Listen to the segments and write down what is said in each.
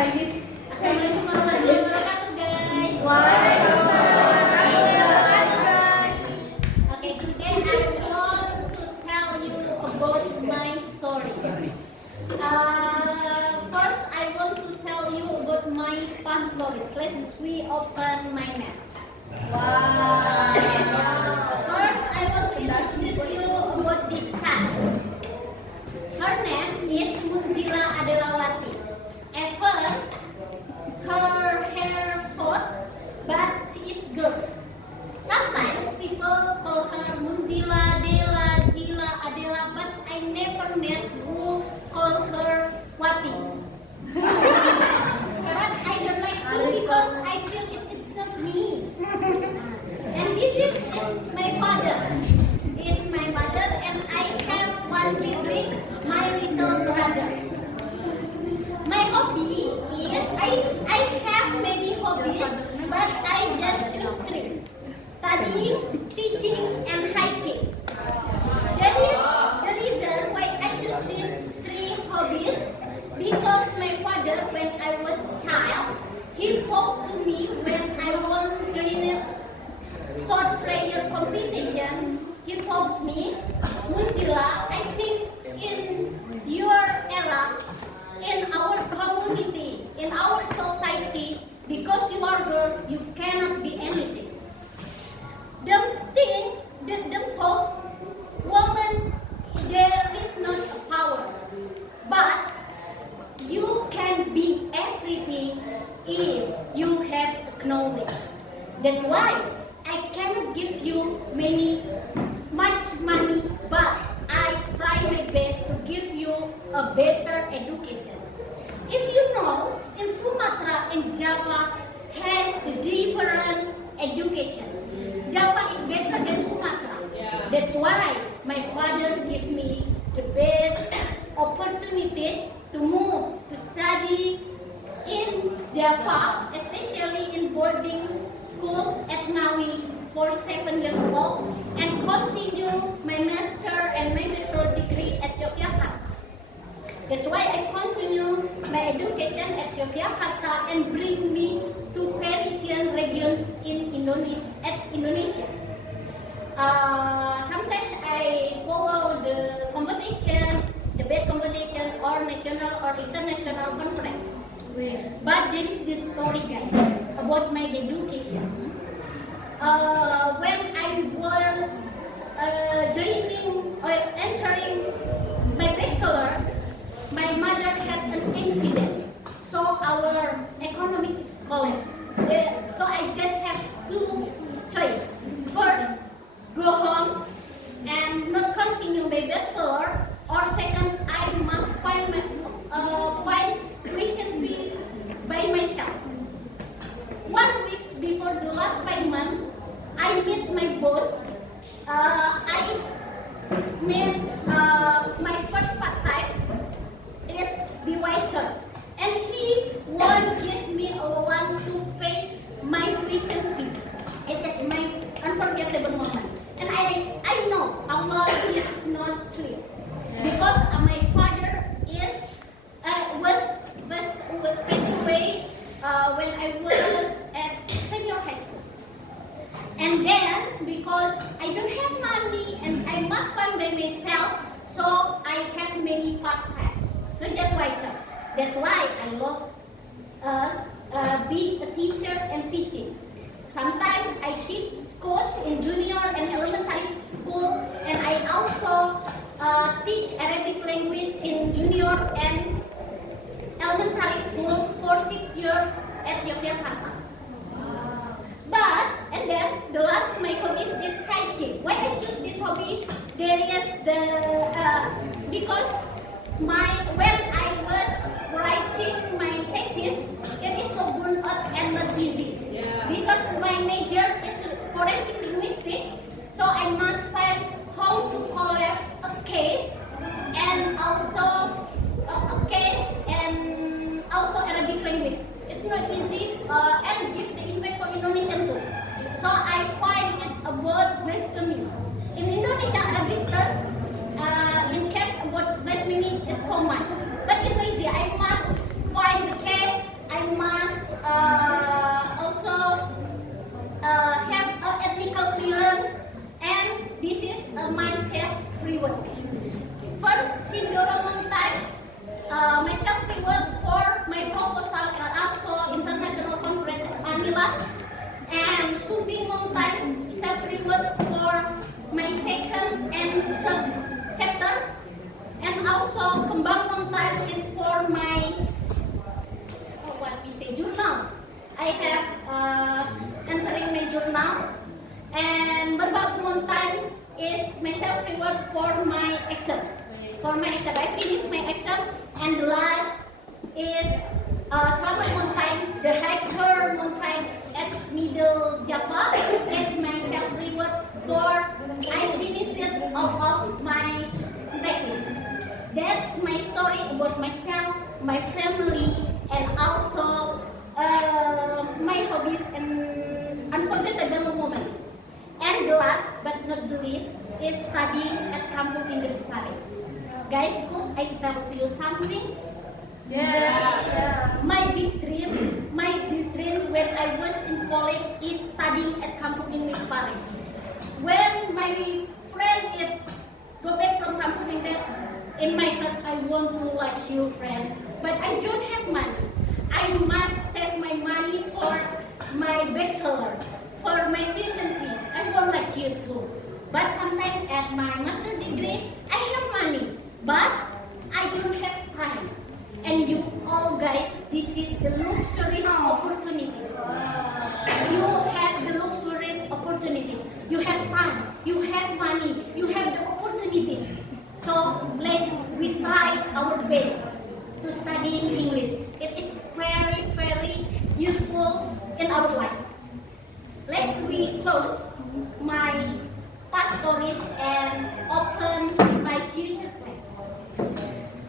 Chinese. Assalamualaikum warahmatullahi wabarakatuh, guys. Waalaikumsalam. Okay, today I want to tell you about my story. First, I want to tell you about my past knowledge. Let me open my map. Wow. First, I want to introduce you about this child. Her name is Munzila Adelawati. At first, her hair short, but she is girl. Sometimes people call her Munzila, Dela, Zila, Adela, but I never met who call her Wati. But I don't like to because I feel it's not me. And this is my father. Is my mother, and I have one sibling, my little brother. My hobby is I have many hobbies, but I just choose three: studying, teaching, and hiking. That is the reason why I choose these three hobbies, because my father, when I was child, he talked to me when I want to join a short prayer competition. He told me, Munzila, I think in your era, in our community, in our society, because you are girl, you cannot be anything. Them told woman there is not a power, but you can be everything if you have knowledge. That's why I cannot give you much money, but I try my best to give you a better education. If you know, in Sumatra and Java has the different education. Java is better than Sumatra. That's why my father gave me the best opportunities to move, to study in Java, especially in boarding school at Ngawi for 7 years old, and continue my master and my bachelor degree at Yogyakarta. That's why I continue my education at Yogyakarta and bring me to Parisian regions in Indonesia. Sometimes I follow the competition, debate competition, or national or international conference. Yes. But there is this story, guys, about my education. When I was entering my bachelor, my mother had an accident, so our economic is collapsed. So I just have two choices. First, go home and not continue my bachelor, or second, I must find tuition fees by myself. 1 week before the last payment, I met my boss. I met my first part-time. It's the waiter, and he won't give me a loan to pay my tuition fee. It is my unforgettable moment, and I know Allah is not sweet, because my father was passing away when I was at senior high school. And then, because I don't have money and I must find by myself, so I have many part-time, not just waiter. That's why I love be a teacher and teaching. Sometimes I teach school in junior and elementary school, and I also teach Arabic language in junior and elementary school for 6 years at Yogyakarta. And then the last my hobby is hiking. Why I choose this hobby? There is because when I was writing my thesis, it is so burnt out and not easy. Because my major is forensic linguistics, so I must find how to collect a case and also Arabic language. It's not easy and give the impact for Indonesian too. So I find it about blasphemy. In Indonesia, Arabic terms, in case about blasphemy is so much. But in Malaysia, I must find the case Slamet Mountain, the hiker mountain at Middle Java. It's my self-reward for I finished all of my thesis. That's my story about myself, my family, and also my hobbies and unforgettable moment. And the last but not the least is studying at Kampung Inggris Pare. Guys, could I tell you something? Yes. My big dream when I was in college is studying at Kampung Inggris Pare. When my friend is go back from Kampung Inggris, in my heart I want to like you friends, but I don't have money. I must save my money for my bachelor, for my tuition fee. I want like you too. But sometimes at my master degree, I have money, but I don't have time. And you all guys, this is the luxurious opportunities. You have the luxurious opportunities. You have time, you have money, you have the opportunities. So let's we try our best to study in English. It is very, very useful in our life. Let's we close my past stories and open my future plan.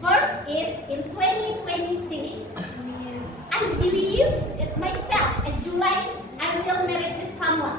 First is in 2026, I believe it myself. In July, I will marry with someone.